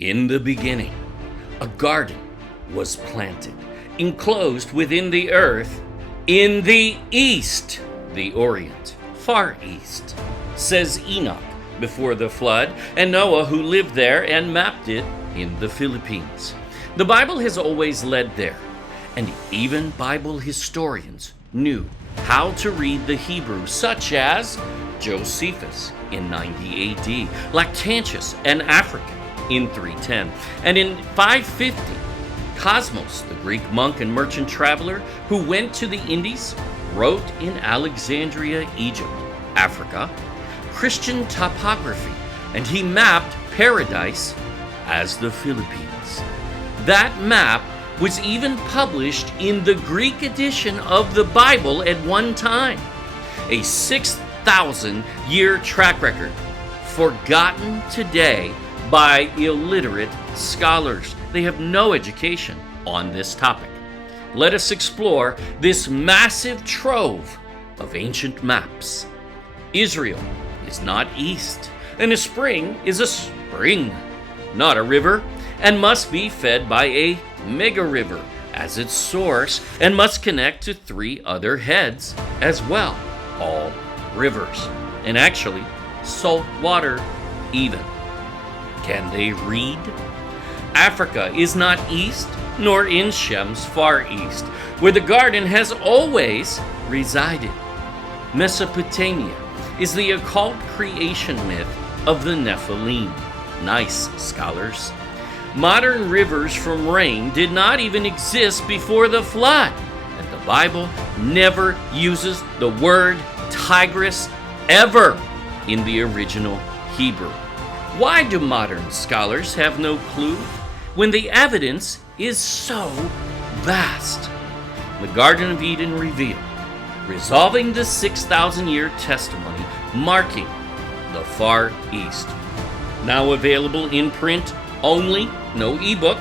In the beginning, a garden was planted, enclosed within the earth, in the east, the Orient, far east, says Enoch before the flood, and Noah who lived there and mapped it in the Philippines. The Bible has always led there, and even Bible historians knew how to read the Hebrew, such as Josephus in 90 AD, Lactantius and African in 310, and in 550, Cosmos, the Greek monk and merchant traveler who went to the Indies, wrote in Alexandria, Egypt, Africa, Christian topography, and he mapped paradise as the Philippines. That map was even published in the Greek edition of the Bible at one time. A 6,000-year track record, forgotten today by illiterate scholars. They have no education on this topic. Let us explore this massive trove of ancient maps. Israel is not east, and a spring is a spring, not a river, and must be fed by a mega river as its source, and must connect to 3 other heads as well, all rivers, and actually salt water even. Can they read? Africa is not east, nor in Shem's far east, where the garden has always resided. Mesopotamia is the occult creation myth of the Nephilim. Nice, scholars. Modern rivers from rain did not even exist before the flood, and the Bible never uses the word Tigris ever in the original Hebrew. Why do modern scholars have no clue when the evidence is so vast? The Garden of Eden revealed, resolving the 6,000-year testimony, marking the Far East. Now available in print only, no ebook,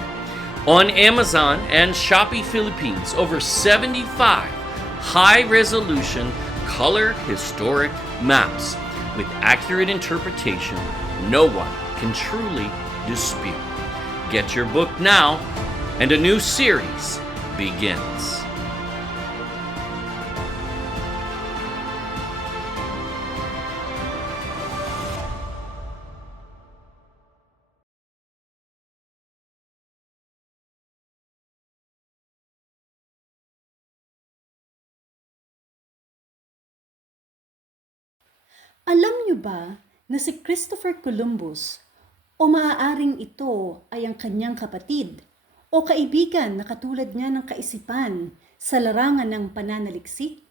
on Amazon and Shopee Philippines. Over 75 high-resolution color historic maps with accurate interpretation no one can truly dispute. Get your book now, and a new series begins. Alam niyo ba na si Christopher Columbus o maaaring ito ay ang kanyang kapatid o kaibigan na katulad niya ng kaisipan sa larangan ng pananaliksik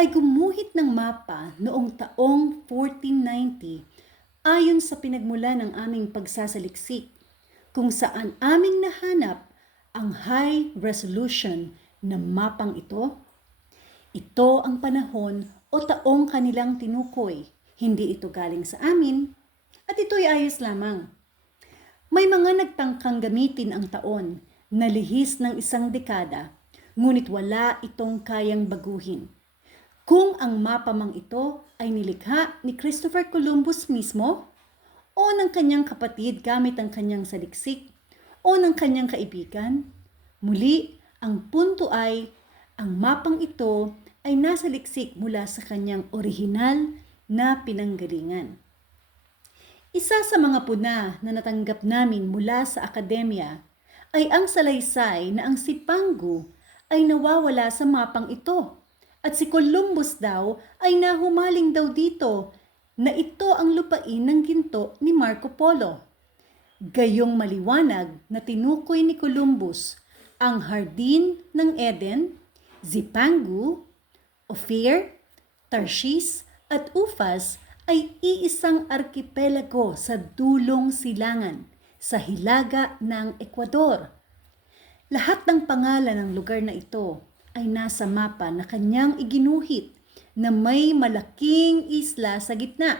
ay gumuhit ng mapa noong taong 1490 ayon sa pinagmula ng aming pagsasaliksik kung saan aming nahanap ang high resolution na mapang ito. Ito ang panahon o taong kanilang tinukoy. Hindi ito galing sa amin, at ito'y ayos lamang. May mga nagtangkang gamitin ang taon na lihis ng 1 dekada, ngunit wala itong kayang baguhin. Kung ang mapa mang ito ay nilikha ni Christopher Columbus mismo, o ng kanyang kapatid gamit ang kanyang saliksik, o ng kanyang kaibigan, muli ang punto ay ang mapang ito ay nasa liksik mula sa kanyang orihinal na pinanggalingan. Isa sa mga puna na natanggap namin mula sa akademya ay ang salaysay na ang Sipangu ay nawawala sa mapang ito at si Columbus daw ay nahumaling daw dito na ito ang lupain ng ginto ni Marco Polo. Gayong maliwanag na tinukoy ni Columbus ang Hardin ng Eden, Zipangu, Ophir, Tarshish at Ufaz ay iisang arkipelago sa dulong silangan sa hilaga ng Ecuador. Lahat ng pangalan ng lugar na ito ay nasa mapa na kanyang iginuhit na may malaking isla sa gitna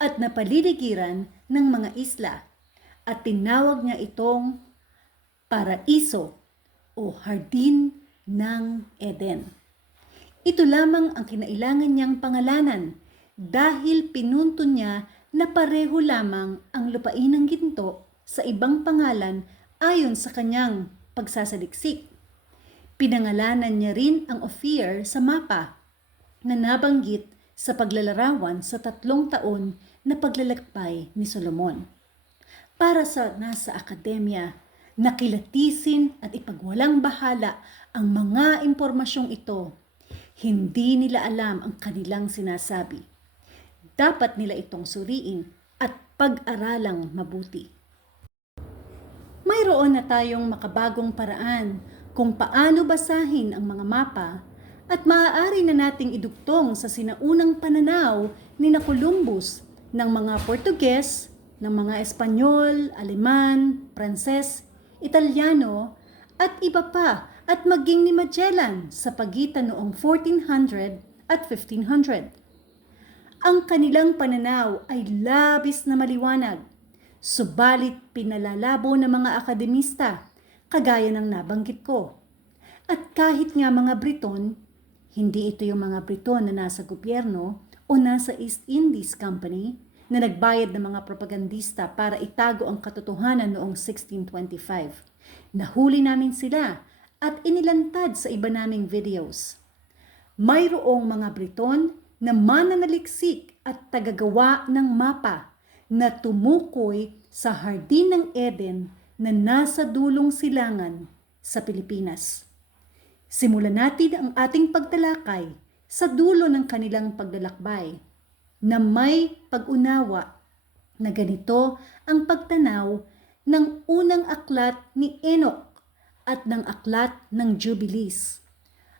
at napaliligiran ng mga isla at tinawag niya itong Paraiso o Hardin ng Eden. Ito lamang ang kinailangan niyang pangalanan dahil pinunto niya na pareho lamang ang lupain ng ginto sa ibang pangalan ayon sa kanyang pagsasaliksik. Pinangalanan niya rin ang Ophir sa mapa na nabanggit sa paglalarawan sa 3 taon na paglalakbay ni Solomon. Para sa nasa akademya, nakilatisin at ipagwalang bahala ang mga impormasyong ito. Hindi nila alam ang kanilang sinasabi. Dapat nila itong suriin at pag-aralang mabuti. Mayroon na tayong makabagong paraan kung paano basahin ang mga mapa at maaari na nating idugtong sa sinaunang pananaw ni na Columbus ng mga Portuges, ng mga Espanyol, Aleman, Pranses, Italiano at iba pa at maging ni Magellan sa pagitan noong 1400 at 1500. Ang kanilang pananaw ay labis na maliwanag, subalit pinalalabo ng mga akademista kagaya ng nabanggit ko. At kahit nga mga Briton, hindi ito yung mga Briton na nasa gobyerno o nasa East Indies Company na nagbayad ng mga propagandista para itago ang katotohanan noong 1625. Nahuli namin sila at inilantad sa iba naming videos. Mayroong mga Briton na mananaliksik at tagagawa ng mapa na tumukoy sa Hardin ng Eden na nasa dulong silangan sa Pilipinas. Simulan natin ang ating pagtalakay sa dulo ng kanilang paglalakbay na may pag-unawa na ganito ang pagtanaw ng unang aklat ni Enoch at ng aklat ng Jubilees,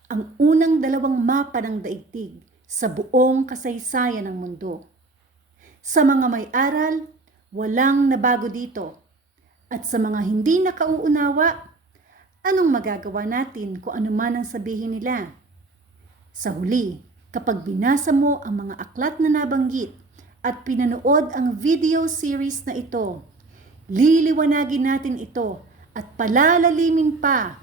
ang unang 2 mapa ng daigdig sa buong kasaysayan ng mundo. Sa mga may aral, walang nabago dito. At sa mga hindi nakauunawa, anong magagawa natin kung ano man ang sabihin nila? Sa huli, kapag binasa mo ang mga aklat na nabanggit at pinanood ang video series na ito, liliwanagin natin ito at palalalimin pa.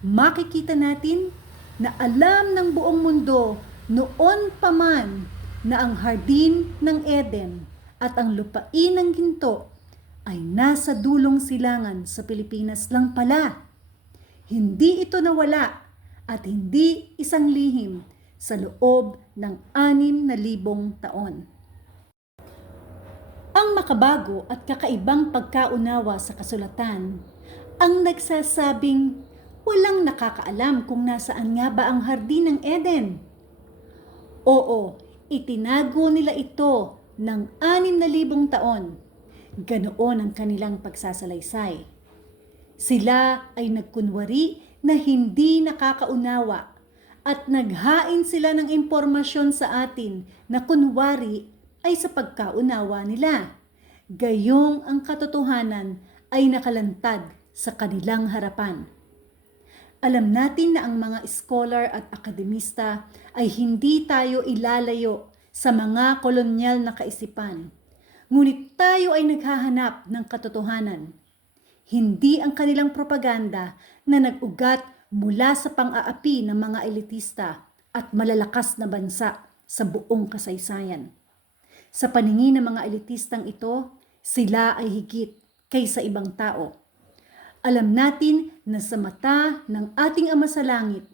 Makikita natin na alam ng buong mundo noon pa man na ang Hardin ng Eden at ang lupain ng ginto ay nasa dulong silangan sa Pilipinas lang pala. Hindi ito nawala at hindi isang lihim sa loob ng 6,000 taon. Ang makabago at kakaibang pagkaunawa sa kasulatan ang nagsasabing walang nakakaalam kung nasaan nga ba ang Hardin ng Eden. Oo, itinago nila ito ng 6,000 taon. Ganoon ang kanilang pagsasalaysay. Sila ay nagkunwari na hindi nakakaunawa at naghain sila ng impormasyon sa atin na kunwari ay sa pagkaunawa nila. Gayong ang katotohanan ay nakalantad sa kanilang harapan. Alam natin na ang mga scholar at akademista ay hindi tayo ilalayo sa mga kolonyal na kaisipan. Ngunit tayo ay naghahanap ng katotohanan. Hindi ang kanilang propaganda na nag-ugat mula sa pang-aapi ng mga elitista at malalakas na bansa sa buong kasaysayan. Sa paningin ng mga elitistang ito, sila ay higit kaysa ibang tao. Alam natin na sa mata ng ating Ama sa Langit,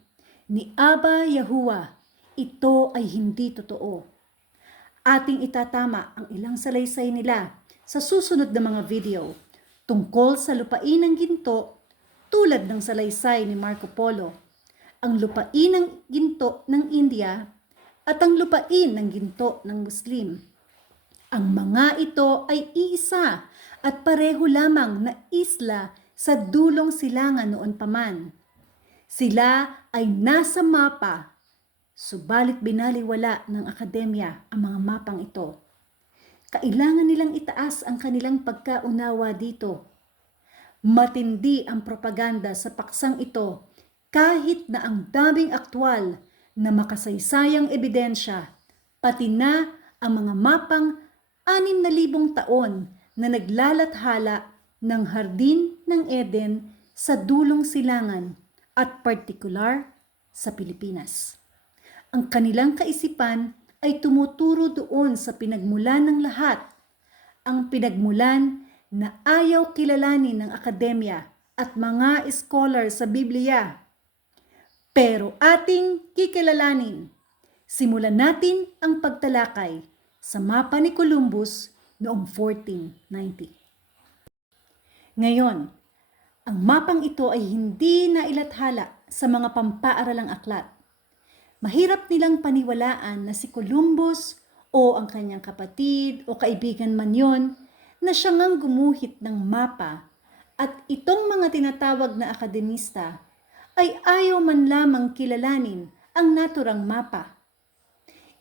ni Abba Yahuwah, ito ay hindi totoo. Ating itatama ang ilang salaysay nila sa susunod na mga video tungkol sa lupain ng ginto tulad ng salaysay ni Marco Polo, ang lupain ng ginto ng India at ang lupain ng ginto ng Muslim. Ang mga ito ay iisa at pareho lamang na isla sa dulong silangan noon pa man. Sila ay nasa mapa, subalit binaliwala ng akademya ang mga mapang ito. Kailangan nilang itaas ang kanilang pagkaunawa dito. Matindi ang propaganda sa paksang ito kahit na ang daming aktwal na makasaysayang ebidensya, pati na ang mga mapang 6,000 taon na naglalathala ng Hardin ng Eden sa dulong silangan at partikular sa Pilipinas. Ang kanilang kaisipan ay tumuturo doon sa pinagmulan ng lahat, ang pinagmulan na ayaw kilalanin ng akademya at mga scholar sa Biblia. Pero ating kikilalanin. Simulan natin ang pagtalakay sa mapa ni Columbus noong 1490. Ngayon, ang mapang ito ay hindi nailathala sa mga pampaaralang aklat. Mahirap nilang paniwalaan na si Columbus o ang kanyang kapatid o kaibigan man yon na siya ngang gumuhit ng mapa at itong mga tinatawag na akademista ay ayaw man lamang kilalanin ang naturang mapa.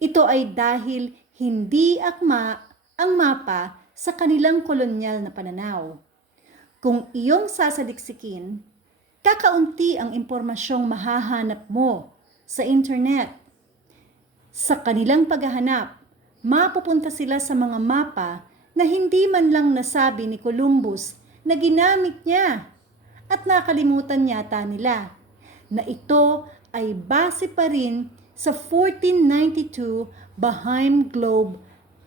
Ito ay dahil hindi akma ang mapa sa kanilang kolonyal na pananaw. Kung iyong sasaliksikin, kakaunti ang impormasyong mahahanap mo sa internet. Sa kanilang paghahanap, mapupunta sila sa mga mapa na hindi man lang nasabi ni Columbus na ginamit niya at nakalimutan yata nila na ito ay base pa rin sa 1492 Bahaim Globe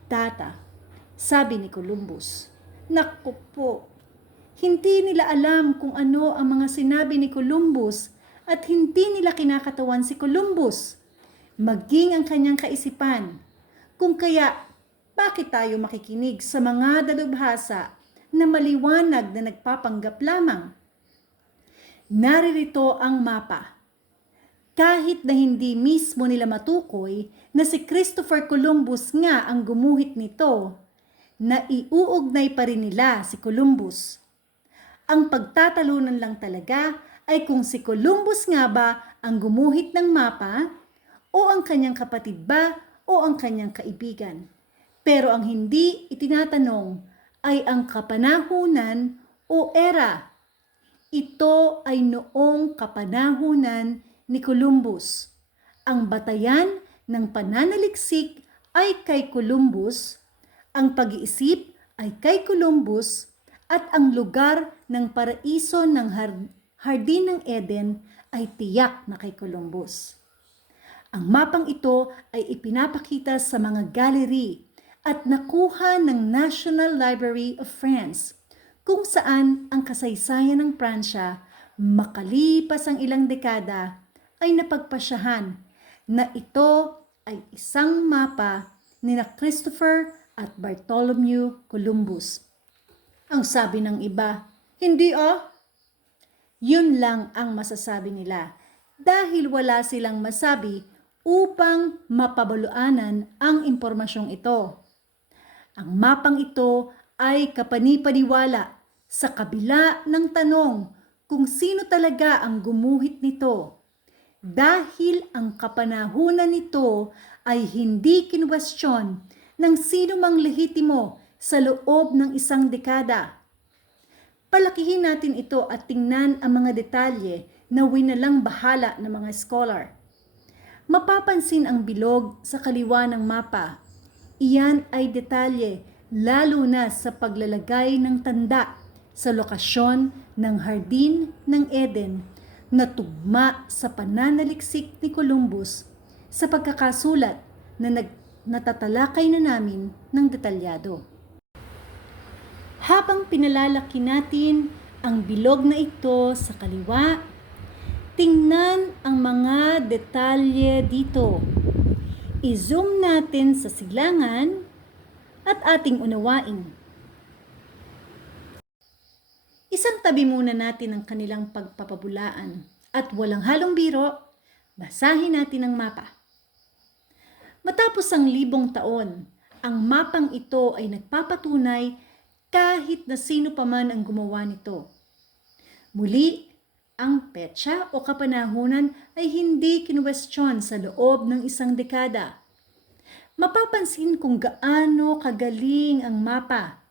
data. Sabi ni Columbus, naku po, hindi nila alam kung ano ang mga sinabi ni Columbus at hindi nila kinakatawan si Columbus, maging ang kanyang kaisipan. Kung kaya, bakit tayo makikinig sa mga dalubhasa na maliwanag na nagpapanggap lamang? Naririto ang mapa. Kahit na hindi mismo nila matukoy na si Christopher Columbus nga ang gumuhit nito, naiuugnay pa rin nila si Columbus. Ang pagtatalunan lang talaga ay kung si Columbus nga ba ang gumuhit ng mapa o ang kanyang kapatid ba o ang kanyang kaibigan. Pero ang hindi itinatanong ay ang kapanahunan o era. Ito ay noong kapanahunan ni Columbus. Ang batayan ng pananaliksik ay kay Columbus, ang pag-iisip ay kay Columbus, at ang lugar ng paraiso ng Hardin ng Eden ay tiyak na kay Columbus. Ang mapang ito ay ipinapakita sa mga gallery at nakuha ng National Library of France, kung saan ang kasaysayan ng Pransya makalipas ang ilang dekada ay napagpasyahan na ito ay isang mapa ni Christopher at Bartholomew Columbus. Ang sabi ng iba, hindi Yun lang ang masasabi nila dahil wala silang masabi upang mapabaluanan ang impormasyong ito. Ang mapang ito ay kapanipaniwala sa kabila ng tanong kung sino talaga ang gumuhit nito, dahil ang kapanahunan nito ay hindi kinwestiyon ng sino mang lehitimo sa loob ng isang dekada. Palakihin natin ito at tingnan ang mga detalye na winalang bahala ng mga scholar. Mapapansin ang bilog sa kaliwa ng mapa. Iyan ay detalye lalo na sa paglalagay ng tanda sa lokasyon ng Hardin ng Eden na tugma sa pananaliksik ni Columbus sa pagkakasulat na natatalakay na namin ng detalyado. Habang pinalalaki natin ang bilog na ito sa kaliwa, tingnan ang mga detalye dito. I-zoom natin sa silangan at ating unawain. Isang tabi muna natin ang kanilang pagpapabulaan at walang halong biro, basahin natin ang mapa. Matapos ang 1,000 taon, ang mapang ito ay nagpapatunay kahit na sino pa man ang gumawa nito. Muli, ang petsa o kapanahunan ay hindi kinwestiyon sa loob ng isang dekada. Mapapansin kung gaano kagaling ang mapa.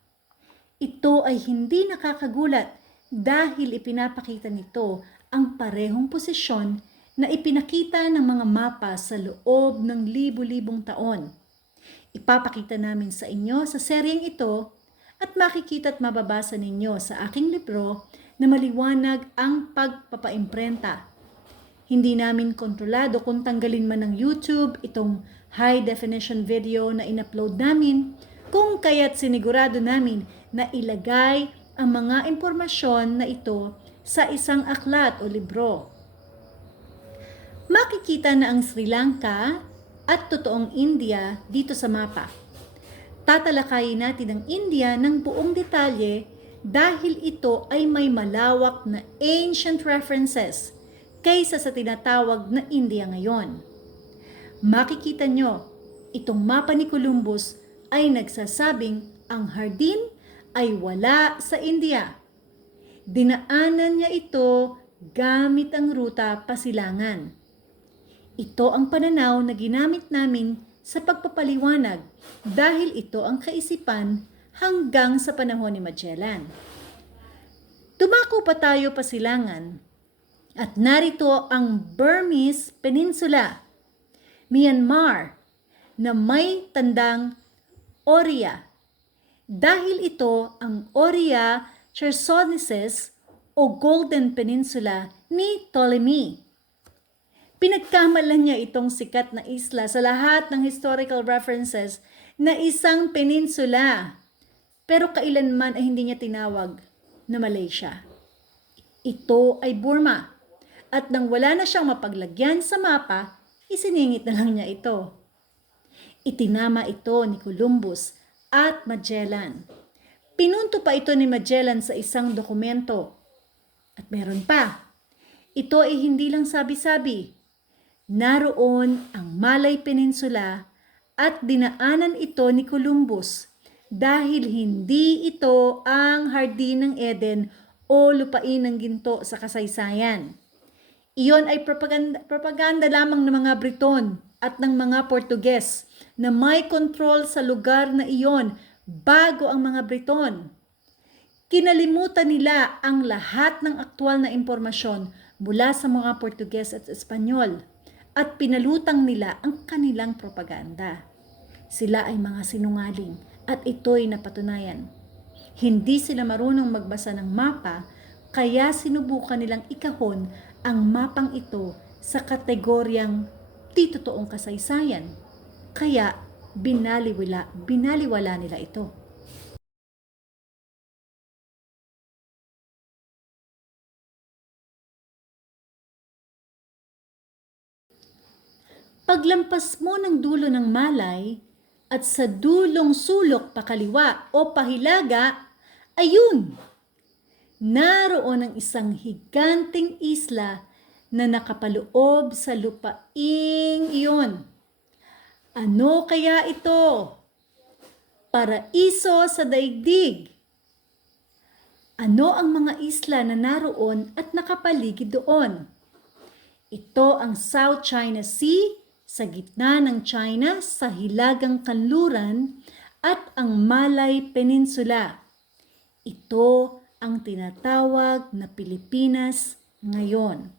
Ito ay hindi nakakagulat dahil ipinapakita nito ang parehong posisyon na ipinakita ng mga mapa sa loob ng libu-libong taon. Ipapakita namin sa inyo sa seryeng ito at makikita at mababasa ninyo sa aking libro na maliwanag ang pagpapaimprenta. Hindi namin kontrolado kung tanggalin man ng YouTube itong high definition video na in-upload namin, kung kaya't sinigurado namin na ilagay ang mga impormasyon na ito sa isang aklat o libro. Makikita na ang Sri Lanka at totoong India dito sa mapa. Tatalakayin natin ang India ng buong detalye dahil ito ay may malawak na ancient references kaysa sa tinatawag na India ngayon. Makikita nyo, itong mapa ni Columbus ay nagsasabing ang hardin ay wala sa India. Dinaanan niya ito gamit ang ruta pasilangan. Ito ang pananaw na ginamit namin sa pagpapaliwanag dahil ito ang kaisipan hanggang sa panahon ni Magellan. Dumako pa tayo pasilangan at narito ang Burmese Peninsula, Myanmar, na may tandang Oria. Dahil ito ang Oria Chersonesus o Golden Peninsula ni Ptolemy. Pinagkamalan niya itong sikat na isla sa lahat ng historical references na isang peninsula. Pero kailanman ay hindi niya tinawag na Malaysia. Ito ay Burma. At nang wala na siyang mapaglagyan sa mapa, isiningit na lang niya ito. Itinama ito ni Columbus at Magellan. Pinunto pa ito ni Magellan sa isang dokumento. At meron pa. Ito ay hindi lang sabi-sabi. Naroon ang Malay Peninsula at dinaanan ito ni Columbus dahil hindi ito ang hardin ng Eden o lupain ng ginto sa kasaysayan. Iyon ay propaganda lamang ng mga Briton at ng mga Portuges na may kontrol sa lugar na iyon bago ang mga Briton. Kinalimutan nila ang lahat ng aktwal na impormasyon mula sa mga Portuges at Espanyol at pinalutang nila ang kanilang propaganda. Sila ay mga sinungaling at ito'y napatunayan. Hindi sila marunong magbasa ng mapa kaya sinubukan nilang ikahon ang mapang ito sa kategoryang di totoong kasaysayan. Kaya binaliwala nila ito. Paglampas mo ng dulo ng Malay at sa dulong sulok pakaliwa o pahilaga, ayun! Naroon ang isang higanting isla na nakapaloob sa lupaing iyon. Ano kaya ito? Paraiso sa daigdig. Ano ang mga isla na naroon at nakapaligid doon? Ito ang South China Sea sa gitna ng China sa hilagang kanluran at ang Malay Peninsula. Ito ang tinatawag na Pilipinas ngayon.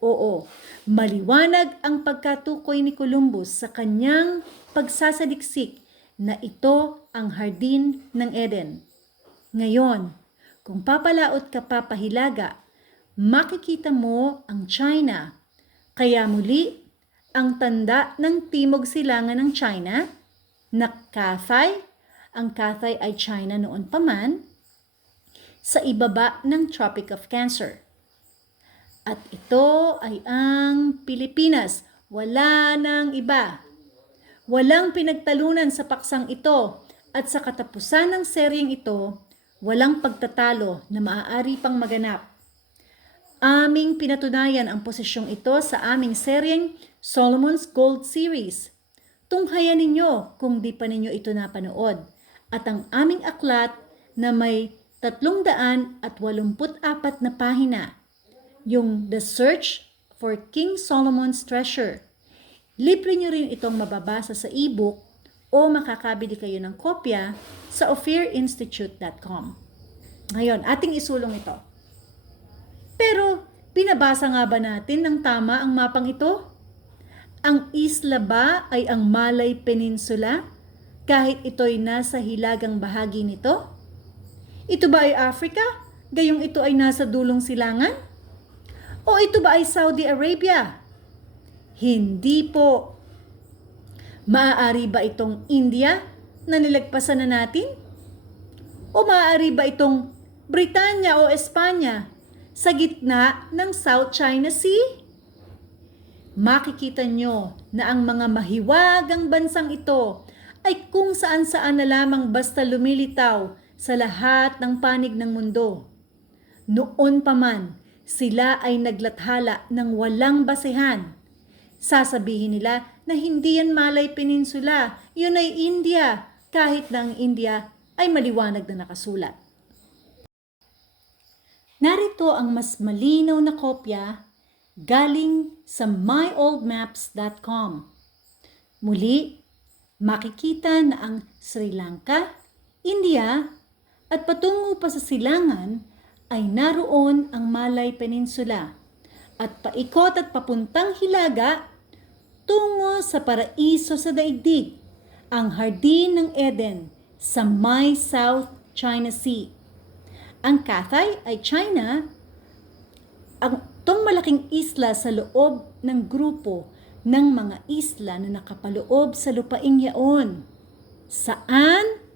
Oo, maliwanag ang pagkatukoy ni Columbus sa kanyang pagsasaliksik na ito ang hardin ng Eden. Ngayon, kung papalaot ka pa pahilaga, makikita mo ang China. Kaya muli, ang tanda ng Timog Silangan ng China na Cathay, ang Cathay ay China noon pa man, sa ibaba ng Tropic of Cancer. At ito ay ang Pilipinas, wala nang iba. Walang pinagtalunan sa paksang ito at sa katapusan ng seryeng ito, walang pagtatalo na maaari pang maganap. Aming pinatunayan ang posisyong ito sa aming seryeng Solomon's Gold Series. Tunghayan ninyo kung di pa ninyo ito napanood. At ang aming aklat na may 384 na pahina, yung The Search for King Solomon's Treasure. Libre nyo rin itong mababasa sa ebook o makakabili kayo ng kopya sa ophirinstitute.com. Ngayon, ating isulong ito. Pero, binabasa nga ba natin ng tama ang mapang ito? Ang isla ba ay ang Malay Peninsula kahit ito'y nasa hilagang bahagi nito? Ito ba ay Africa, gayong ito ay nasa dulong silangan? O ito ba ay Saudi Arabia? Hindi po. Maaari ba itong India na nilagpasan na natin? O maaari ba itong Britanya o Espanya sa gitna ng South China Sea? Makikita nyo na ang mga mahiwagang bansang ito ay kung saan-saan na lamang basta lumilitaw sa lahat ng panig ng mundo. Noon pa man, sila ay naglathala ng walang basehan. Sasabihin nila na hindi yan Malay Peninsula, yun ay India, kahit na ang India ay maliwanag na nakasulat. Narito ang mas malinaw na kopya galing sa myoldmaps.com. Muli, makikita na ang Sri Lanka, India, at patungo pa sa silangan ay naroon ang Malay Peninsula at paikot at papuntang hilaga tungo sa paraiso sa daigdig, ang Hardin ng Eden sa may South China Sea. Ang Cathay ay China, itong malaking isla sa loob ng grupo ng mga isla na nakapaloob sa lupaing yaon. Saan?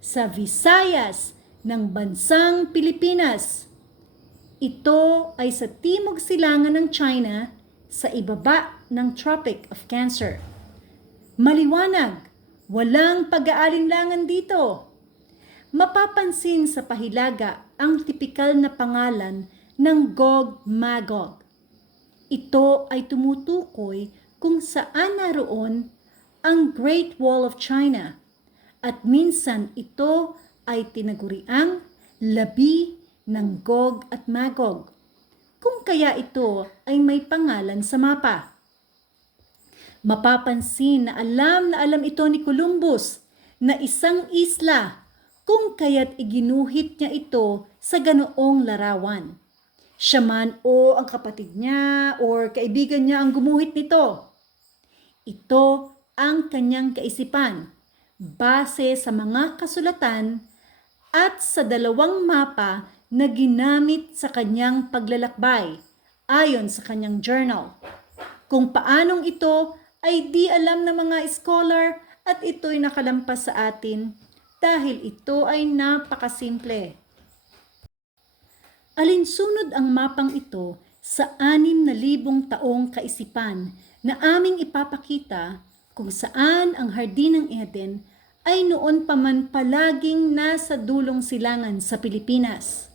Sa Visayas ng bansang Pilipinas. Ito ay sa timog silangan ng China sa ibaba ng Tropic of Cancer. Maliwanag, walang pag-aalinlangan dito. Mapapansin sa pahilaga ang tipikal na pangalan ng Gog-Magog. Ito ay tumutukoy kung saan naroon ang Great Wall of China at minsan ito ay tinaguriang labi ng Gog at Magog, kung kaya ito ay may pangalan sa mapa. Mapapansin na alam ito ni Columbus na isang isla kung kaya't iginuhit niya ito sa ganoong larawan. Siya man o ang kapatid niya or kaibigan niya ang gumuhit nito. Ito ang kanyang kaisipan base sa mga kasulatan at sa dalawang mapa na ginamit sa kanyang paglalakbay ayon sa kanyang journal. Kung paanong ito ay di alam ng mga scholar at ito'y nakalampas sa atin dahil ito ay napakasimple. Alinsunod ang mapang ito sa 6,000 taong kaisipan na aming ipapakita kung saan ang Hardin ng Eden ay noon pa man palaging nasa dulong silangan sa Pilipinas.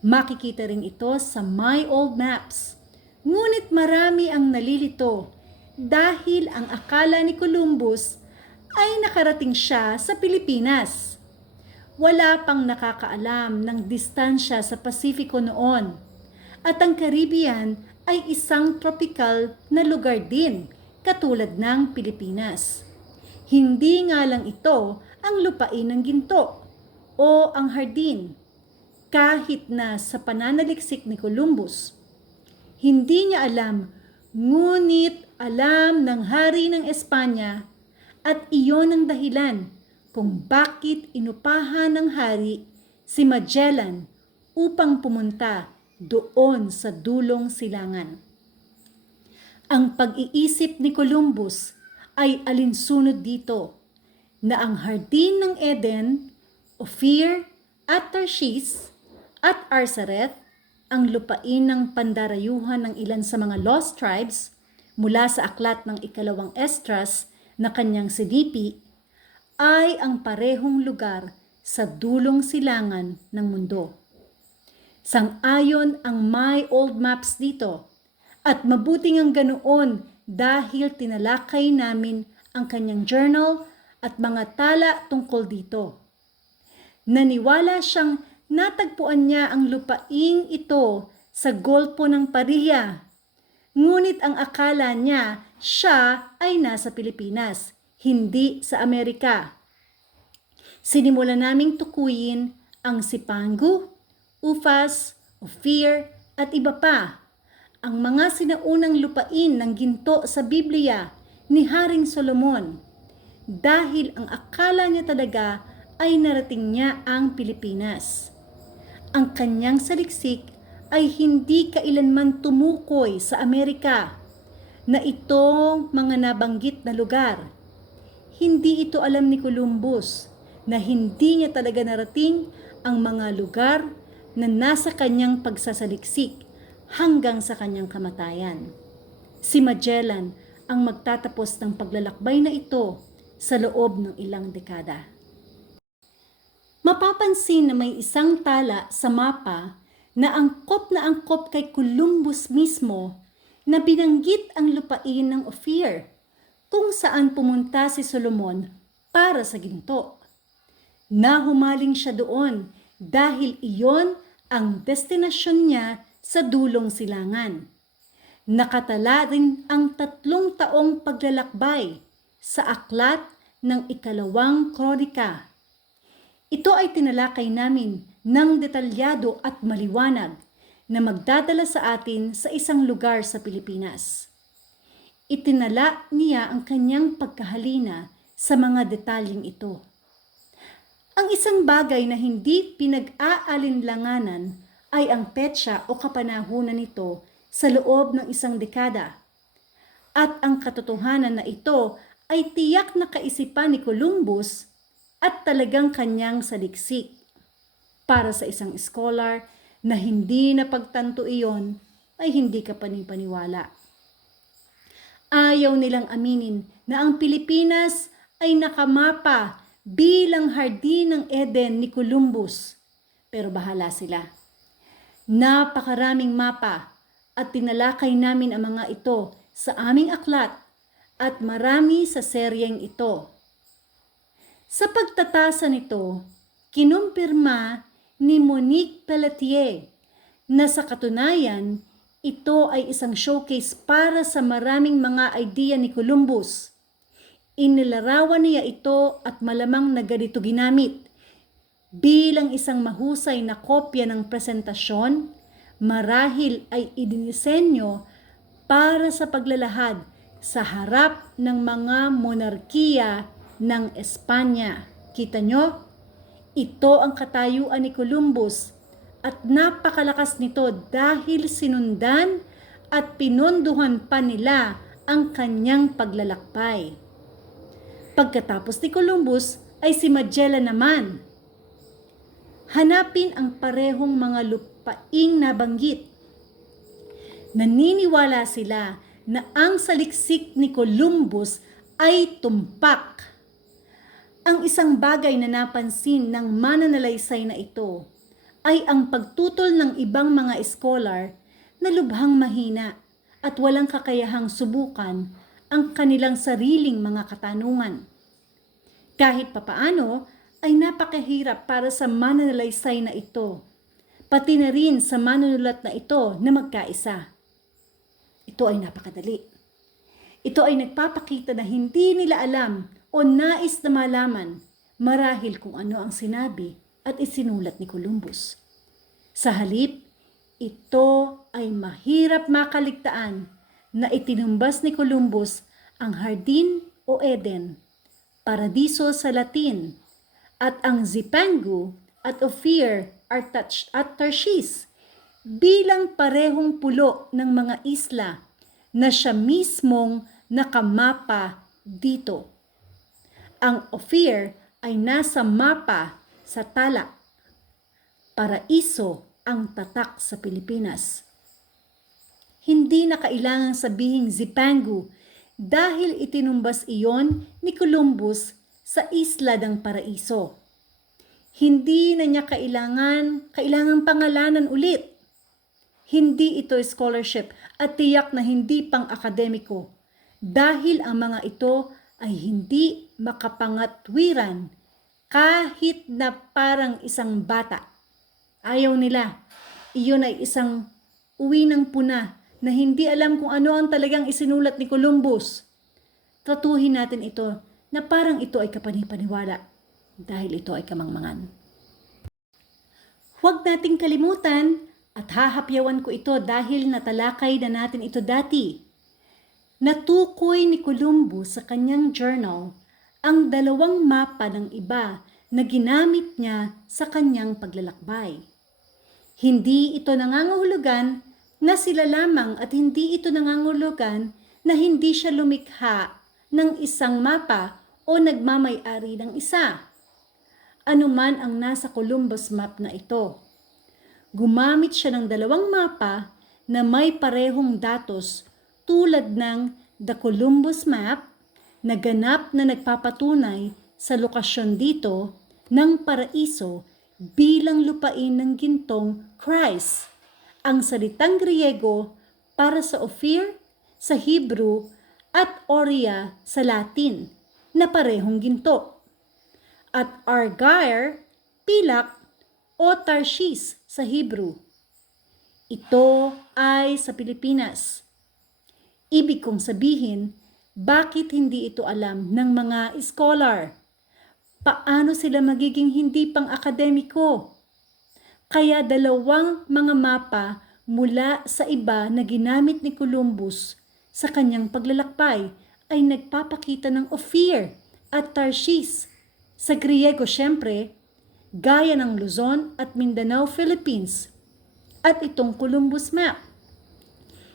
Makikita rin ito sa My Old Maps. Ngunit marami ang nalilito dahil ang akala ni Columbus ay nakarating siya sa Pilipinas. Wala pang nakakaalam ng distansya sa Pasifiko noon at ang Caribbean ay isang tropical na lugar din katulad ng Pilipinas. Hindi nga lang ito ang lupain ng ginto o ang hardin kahit na sa pananaliksik ni Columbus. Hindi niya alam, ngunit alam ng hari ng Espanya at iyon ang dahilan kung bakit inupahan ng hari si Magellan upang pumunta doon sa dulong silangan. Ang pag-iisip ni Columbus ay alinsunod dito na ang Hardin ng Eden, Ophir at Tarshish at Arsareth, ang lupain ng pandarayuhan ng ilan sa mga lost tribes mula sa aklat ng ikalawang Esdras na kanyang sinipi, ay ang parehong lugar sa dulong silangan ng mundo. Sang-ayon ang My Old Maps dito at mabuting ang ganoon dahil tinalakay namin ang kanyang journal at mga tala tungkol dito. Naniwala siyang natagpuan niya ang lupaing ito sa Golpo ng Paria. Ngunit ang akala niya siya ay nasa Pilipinas, hindi sa Amerika. Sinimula naming tukuyin ang Sipangu, Ufas, Ophir at iba pa, ang mga sinaunang lupain ng ginto sa Biblia ni Haring Solomon, dahil ang akala niya talaga ay narating niya ang Pilipinas. Ang kanyang saliksik ay hindi kailanman tumukoy sa Amerika na itong mga nabanggit na lugar. Hindi ito alam ni Columbus na hindi niya talaga narating ang mga lugar na nasa kanyang pagsasaliksik hanggang sa kanyang kamatayan. Si Magellan ang magtatapos ng paglalakbay na ito sa loob ng ilang dekada. Mapapansin na may isang tala sa mapa na angkop kay Columbus mismo na binanggit ang lupain ng Ophir kung saan pumunta si Solomon para sa ginto. Nahumaling siya doon dahil iyon ang destinasyon niya sa dulong silangan. Nakatala rin ang 3 taong paglalakbay sa aklat ng 2 Kronika. Ito ay tinalakay namin ng detalyado at maliwanag na magdadala sa atin sa isang lugar sa Pilipinas. Itinala niya ang kanyang pagkahalina sa mga detalyeng ito. Ang isang bagay na hindi pinag-aalinlanganan ay ang petsa o kapanahunan nito sa loob ng isang dekada. At ang katotohanan na ito ay tiyak na kaisipan ni Columbus at talagang kanyang saliksik. Para sa isang scholar na hindi napagtanto iyon, ay hindi ka panipaniwala. Ayaw nilang aminin na ang Pilipinas ay nakamapa bilang hardin ng Eden ni Columbus. Pero bahala sila. Napakaraming mapa at tinalakay namin ang mga ito sa aming aklat at marami sa seryeng ito. Sa pagtatasa nito, kinumpirma ni Monique Pelletier na sa katunayan, ito ay isang showcase para sa maraming mga idea ni Columbus. Inilarawan niya ito at malamang na ganito ginamit. Bilang isang mahusay na kopya ng presentasyon, marahil ay idinisenyo para sa paglalahad sa harap ng mga monarkiya ng Espanya. Kita nyo? Ito ang katayuan ni Columbus at napakalakas nito dahil sinundan at pinondohan pa nila ang kanyang paglalakbay. Pagkatapos ni Columbus ay si Magellan naman. Hanapin ang parehong mga lupaing nabanggit. Naniniwala sila na ang saliksik ni Columbus ay tumpak. Ang isang bagay na napansin ng mananalaysay na ito ay ang pagtutol ng ibang mga scholar na lubhang mahina at walang kakayahang subukan ang kanilang sariling mga katanungan. Kahit papaano ay napakahirap para sa mananalaysay na ito, pati na rin sa manunulat na ito na magkaisa. Ito ay napakadali. Ito ay nagpapakita na hindi nila alam o nais na malaman marahil kung ano ang sinabi at isinulat ni Columbus. Sa halip, ito ay mahirap makaligtaan na itinumbas ni Columbus ang hardin o Eden, paradiso sa Latin, at ang Zipangu at Ophir at Tarshish bilang parehong pulo ng mga isla na siya mismong nakamapa dito. Ang Ophir ay nasa mapa sa tala. Paraiso ang tatak sa Pilipinas. Hindi na kailangang sabihing Zipangu dahil itinumbas iyon ni Columbus sa isla ng Paraiso. Hindi na niya kailangang pangalanan ulit. Hindi ito scholarship at tiyak na hindi pang-akademiko dahil ang mga ito ay hindi makapangatwiran kahit na parang isang bata. Ayaw nila. Iyon ay isang uwi ng puna na hindi alam kung ano ang talagang isinulat ni Columbus. Tratuhin natin ito na parang ito ay kapanipaniwala dahil ito ay kamangmangan. Huwag nating kalimutan at hahapyawan ko ito dahil natalakay na natin ito dati. Natukoy ni Columbus sa kanyang journal ang 2 mapa ng iba na ginamit niya sa kanyang paglalakbay. Hindi ito nangangahulugan na sila lamang at hindi ito nangangahulugan na hindi siya lumikha ng isang mapa o nagmamay-ari ng isa. anuman ang nasa Columbus map na ito. Gumamit siya ng dalawang mapa na may parehong datos tulad ng The Columbus Map na ganap na nagpapatunay sa lokasyon dito ng paraiso bilang lupain ng gintong Christ. Ang salitang Griego para sa Ophir sa Hebrew at Oria sa Latin na parehong ginto. At Argire, pilak o Tarshish sa Hebrew. Ito ay sa Pilipinas. Ibig kong sabihin, bakit hindi ito alam ng mga scholar? Paano sila magiging hindi pang-akademiko? Kaya dalawang mga mapa mula sa iba na ginamit ni Columbus sa kanyang paglalakbay ay nagpapakita ng Ophir at Tarshish. Sa Griego siyempre, gaya ng Luzon at Mindanao, Philippines, at itong Columbus Map.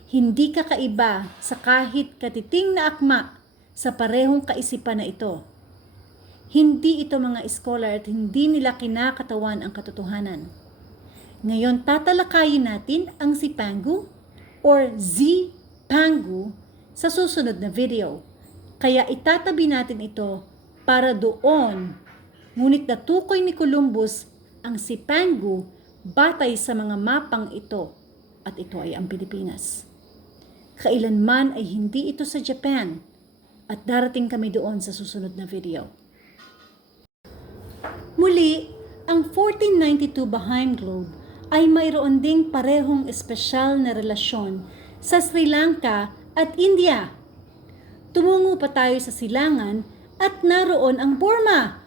Hindi kakaiba sa kahit katiting na akma sa parehong kaisipan na ito. Hindi ito mga scholar at hindi nila kinakatawan ang katotohanan. Ngayon tatalakayin natin ang Zipangu or Z-Pangu sa susunod na video. Kaya itatabi natin ito para doon. Ngunit natukoy ni Columbus ang Zipangu batay sa mga mapang ito at ito ay ang Pilipinas. Kailanman ay hindi ito sa Japan at darating kami doon sa susunod na video. Muli, ang 1492 Bahim Globe ay mayroon ding parehong espesyal na relasyon sa Sri Lanka at India. Tumungo pa tayo sa silangan at naroon ang Burma.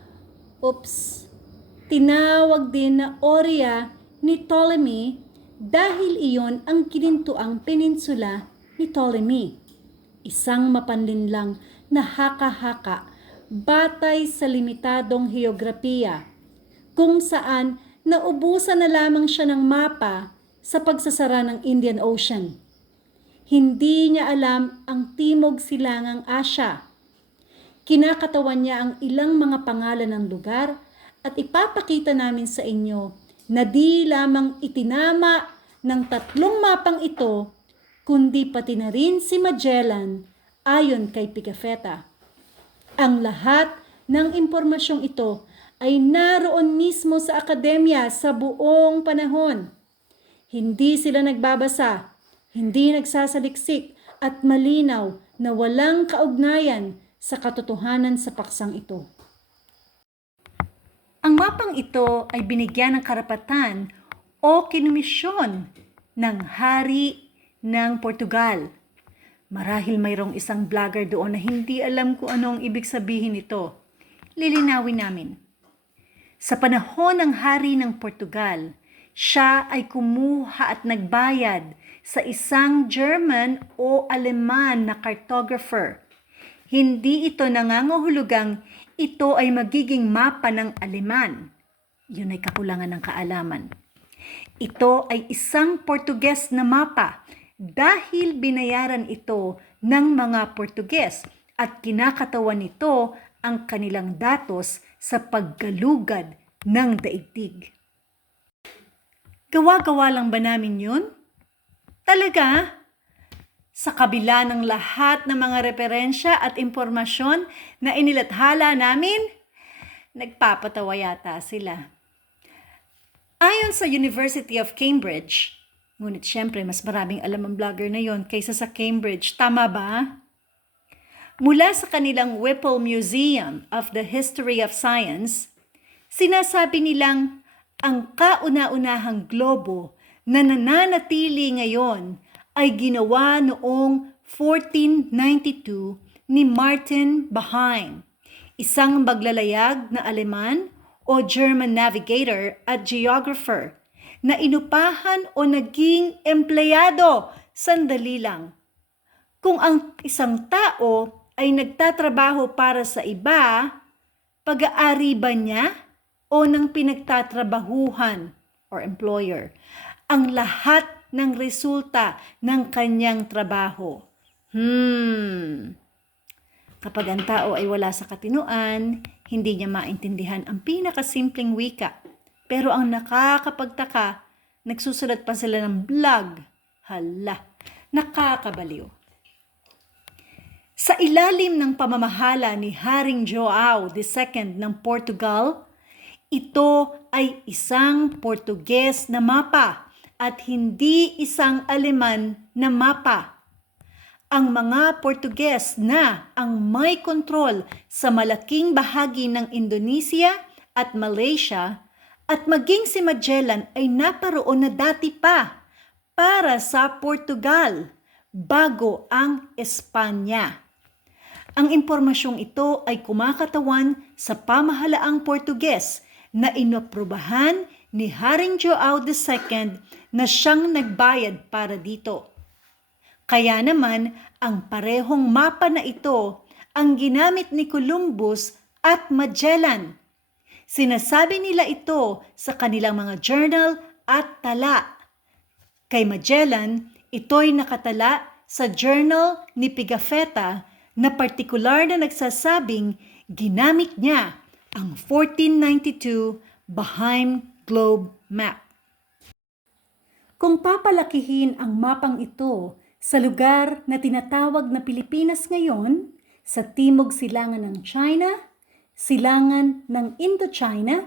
Tinawag din na Oria ni Ptolemy dahil iyon ang kinintuang peninsula ni Ptolemy. Isang mapanlinlang na haka-haka batay sa limitadong heograpiya kung saan naubusan na lamang siya ng mapa sa pagsasara ng Indian Ocean. Hindi niya alam ang Timog Silangang Asya. Kinakatawan niya ang ilang mga pangalan ng lugar at ipapakita namin sa inyo na di lamang itinama ng tatlong mapang ito, kundi pati na rin si Magellan ayon kay Pigafetta. Ang lahat ng impormasyong ito ay naroon mismo sa akademya sa buong panahon. Hindi sila nagbabasa, hindi nagsasaliksik at malinaw na walang kaugnayan sa katotohanan sa paksang ito. Ang mapang ito ay binigyan ng karapatan o kinomisyon ng Hari ng Portugal. Marahil mayroong isang vlogger doon na hindi alam kung anong ibig sabihin nito. Lilinawin namin. Sa panahon ng Hari ng Portugal, siya ay kumuha at nagbayad sa isang German o Aleman na cartographer. Hindi ito nangangahulugang ito ay magiging mapa ng Aleman. Yun ay kakulangan ng kaalaman. Ito ay isang Portuges na mapa dahil binayaran ito ng mga Portuges at kinakatawan nito ang kanilang datos sa paggalugad ng daigdig. Gawa-gawa lang ba namin yun? Talaga? Sa kabila ng lahat ng mga referensya at impormasyon na inilathala namin, nagpapatawa yata sila. Ayon sa University of Cambridge, ngunit syempre mas maraming alam ang vlogger na yon kaysa sa Cambridge, tama ba? Mula sa kanilang Whipple Museum of the History of Science, sinasabi nilang ang kauna-unahang globo na nananatili ngayon ay ginawa noong 1492 ni Martin Bahim, isang maglalayag na Aleman o German navigator at geographer na inupahan o naging empleyado. Sandali lang. Kung ang isang tao ay nagtatrabaho para sa iba, pag-aari ba niya o ng pinagtatrabahuhan or employer ang lahat ng resulta ng kanyang trabaho? Kapag ang tao ay wala sa katinuan, Hindi niya maintindihan ang pinakasimpleng wika. Pero ang nakakapagtaka, nagsusulat pa sila ng blog. Hala, nakakabaliw. Sa ilalim ng pamamahala ni Haring João II ng Portugal, ito ay isang Portuges na mapa at hindi isang Aleman na mapa. Ang mga Portuges na ang may kontrol sa malaking bahagi ng Indonesia at Malaysia at maging si Magellan ay naparoon na dati pa para sa Portugal bago ang Espanya. Ang impormasyong ito ay kumakatawan sa pamahalaang Portuges na inaprubahan ni Haring João II na siyang nagbayad para dito. Kaya naman, ang parehong mapa na ito ang ginamit ni Columbus at Magellan. Sinasabi nila ito sa kanilang mga journal at tala. Kay Magellan, ito'y nakatala sa journal ni Pigafetta na partikular na nagsasabing ginamit niya ang 1492 Bahim Globe Map. Kung papalakihin ang mapang ito sa lugar na tinatawag na Pilipinas ngayon, sa timog silangan ng China, silangan ng Indochina,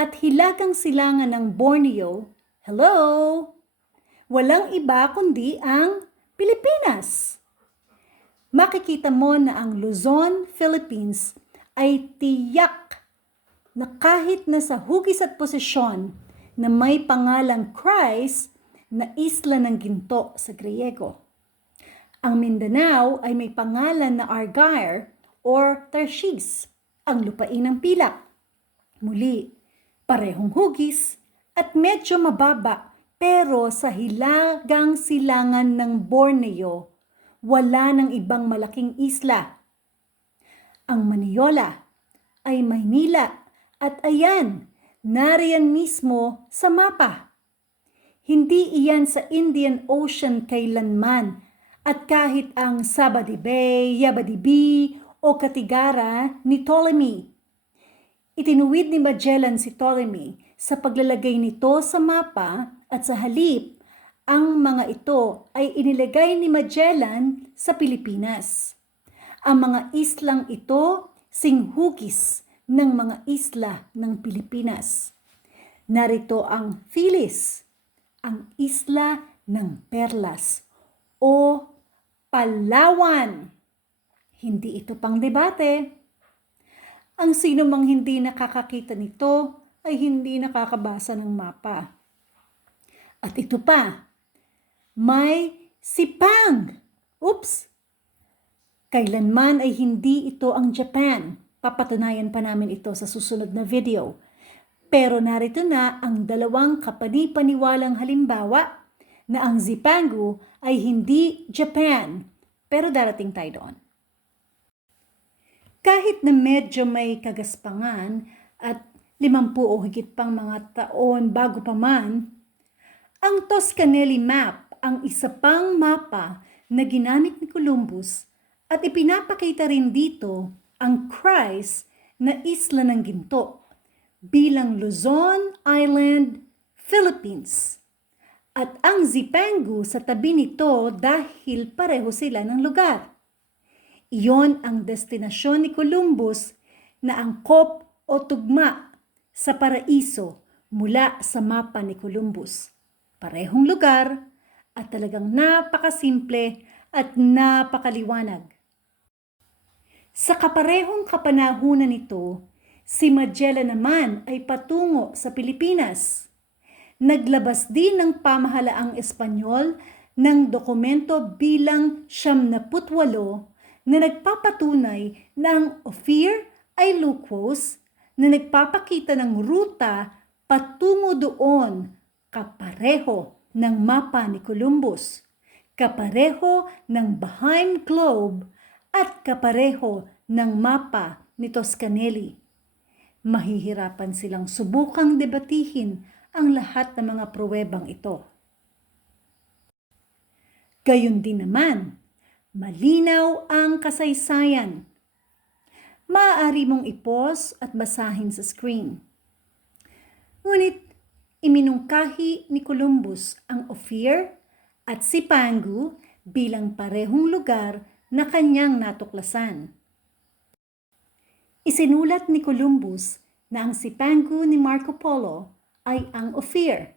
at hilagang silangan ng Borneo, hello, walang iba kundi ang Pilipinas. Makikita mo na ang Luzon, Philippines ay tiyak na kahit nasa hugis at posisyon na may pangalang Christ na isla ng ginto sa Griego. Ang Mindanao ay may pangalan na Argyre or Tarshish, ang lupain ng pilak. Muli, parehong hugis at medyo mababa pero sa hilagang silangan ng Borneo, wala ng ibang malaking isla. Ang Maniola ay Maynila at ayan, nariyan mismo sa mapa. Hindi iyan sa Indian Ocean kailanman at kahit ang Sabadi Bay, Yabadi Bay o Katigara ni Ptolemy. Itinuwid ni Magellan si Ptolemy sa paglalagay nito sa mapa at sa halip, ang mga ito ay inilagay ni Magellan sa Pilipinas. Ang mga islang ito singhugis ng mga isla ng Pilipinas. Narito ang Phyllis, ang isla ng Perlas o Palawan. Hindi ito pang debate. Ang sino mang hindi nakakakita nito ay hindi nakakabasa ng mapa. At ito pa, may Sipang. Oops! Kailanman ay hindi ito ang Japan. Papatunayan pa namin ito sa susunod na video. Pero narito na ang dalawang kapani-paniwalang halimbawa na ang Zipangu ay hindi Japan. Pero darating tayo doon. Kahit na medyo may kagaspangan at 50 o higit pang mga taon bago pa man, ang Toscanelli Map ang isa pang mapa na ginamit ni Columbus at ipinapakita rin dito ang Christ na isla ng ginto bilang Luzon Island, Philippines. At ang Zipangu sa tabi nito dahil pareho sila ng lugar. Iyon ang destinasyon ni Columbus na angkop o tugma sa paraiso mula sa mapa ni Columbus. Parehong lugar at talagang napakasimple at napakaliwanag. Sa kaparehong kapanahunan nito, si Magellan naman ay patungo sa Pilipinas. Naglabas din ng pamahalaang Espanyol ng dokumento bilang 78 na nagpapatunay na ang Ophir ay Lucos na nagpapakita ng ruta patungo doon kapareho ng mapa ni Columbus, kapareho ng Bahim Globe at kapareho ng mapa ni Toscanelli. Mahihirapan silang subukang debatihin ang lahat ng mga pruwebang ito. Gayon din naman, malinaw ang kasaysayan. Maaari mong i-pause at basahin sa screen. Ngunit iminungkahi ni Columbus ang Ophir at Sipangu bilang parehong lugar na kanyang natuklasan. Isinulat ni Columbus na ang Sipangu ni Marco Polo ay ang Ophir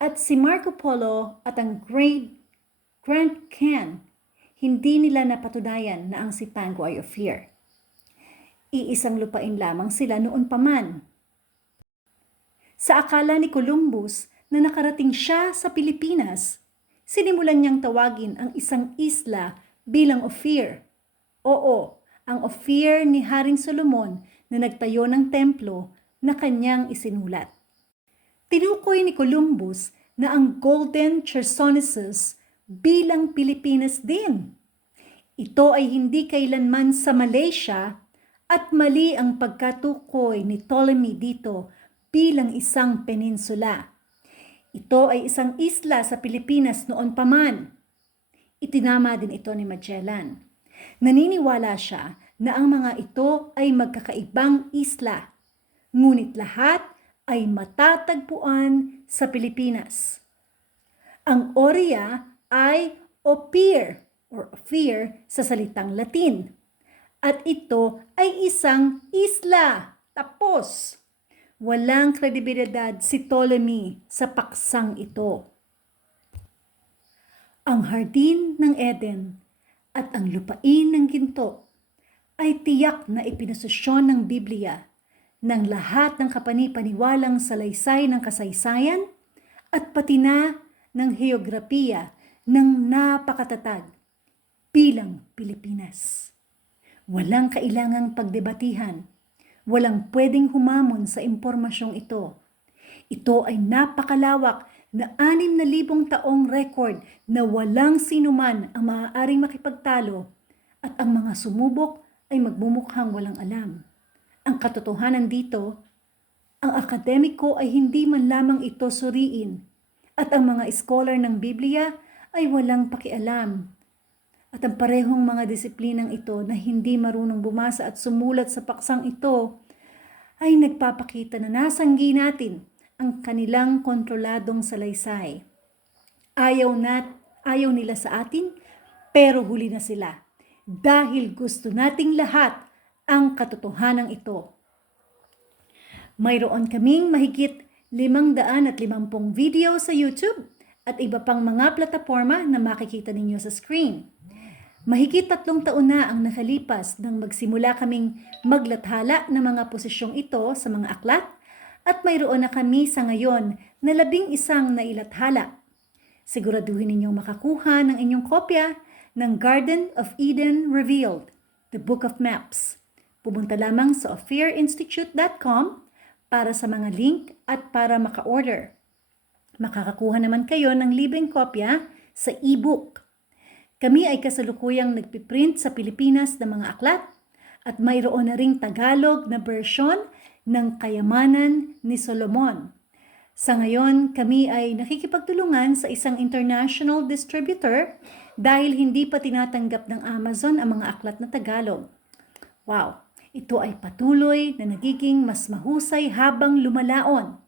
at si Marco Polo at ang Grand Khan hindi nila napatunayan na ang Sipangu ay Ophir. Iisang lupain lamang sila noon pa man. Sa akala ni Columbus na nakarating siya sa Pilipinas, sinimulan niyang tawagin ang isang isla bilang Ophir. Oo, ang Ophir ni Haring Solomon na nagtayo ng templo na kanyang isinulat. Tinukoy ni Columbus na ang Golden Chersonesus bilang Pilipinas din. Ito ay hindi kailanman sa Malaysia at mali ang pagkatukoy ni Ptolemy dito bilang isang peninsula. Ito ay isang isla sa Pilipinas noon pa man. Itinama din ito ni Magellan. Naniniwala siya na ang mga ito ay magkakaibang isla, ngunit lahat ay matatagpuan sa Pilipinas. Ang Oria ay Opir or Ophir sa salitang Latin. At ito ay isang isla. Tapos, walang kredibilidad si Ptolemy sa paksang ito. Ang hardin ng Eden at ang lupain ng ginto ay tiyak na ipinasosyon ng Biblia ng lahat ng kapanipaniwalang salaysay ng kasaysayan at pati na ng heograpiya ng napakatatag bilang Pilipinas. Walang kailangang pagdebatihan. Walang pwedeng humamon sa impormasyong ito. Ito ay napakalawak na 6,000 taong record na walang sinuman ang maaaring makipagtalo at ang mga sumubok ay magmumukhang walang alam. Ang katotohanan dito, ang akademiko ay hindi man lamang ito suriin at ang mga scholar ng Biblia ay walang pakialam. At ang parehong mga disiplinang ito na hindi marunong bumasa at sumulat sa paksang ito ay nagpapakita na nasanggi natin ang kanilang kontroladong salaysay. Ayaw nila sa atin, pero huli na sila dahil gusto nating lahat ang katotohanan ito. Mayroon kaming mahigit 550 video sa YouTube at iba pang mga plataforma na makikita ninyo sa screen. Mahigit 3 taon na ang nakalipas nang magsimula kaming maglathala ng mga posisyong ito sa mga aklat at mayroon na kami sa ngayon na 11 nailathala. Siguraduhin ninyong makakuha ng inyong kopya ng Garden of Eden Revealed, the Book of Maps. Pumunta lamang sa ophirinstitute.com para sa mga link at para maka-order. Makakakuha naman kayo ng libreng kopya sa e-book. Kami ay kasalukuyang nagpiprint sa Pilipinas ng mga aklat at mayroon na ring Tagalog na version ng Kayamanan ni Solomon. Sa ngayon, kami ay nakikipagtulungan sa isang international distributor dahil hindi pa tinatanggap ng Amazon ang mga aklat na Tagalog. Wow! Ito ay patuloy na nagiging mas mahusay habang lumalaon.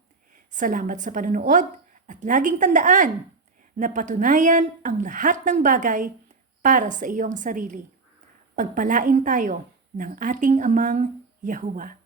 Salamat sa panonood at laging tandaan na patunayan ang lahat ng bagay para sa iyong sarili. Pagpalain tayo ng ating Amang Yahuwah.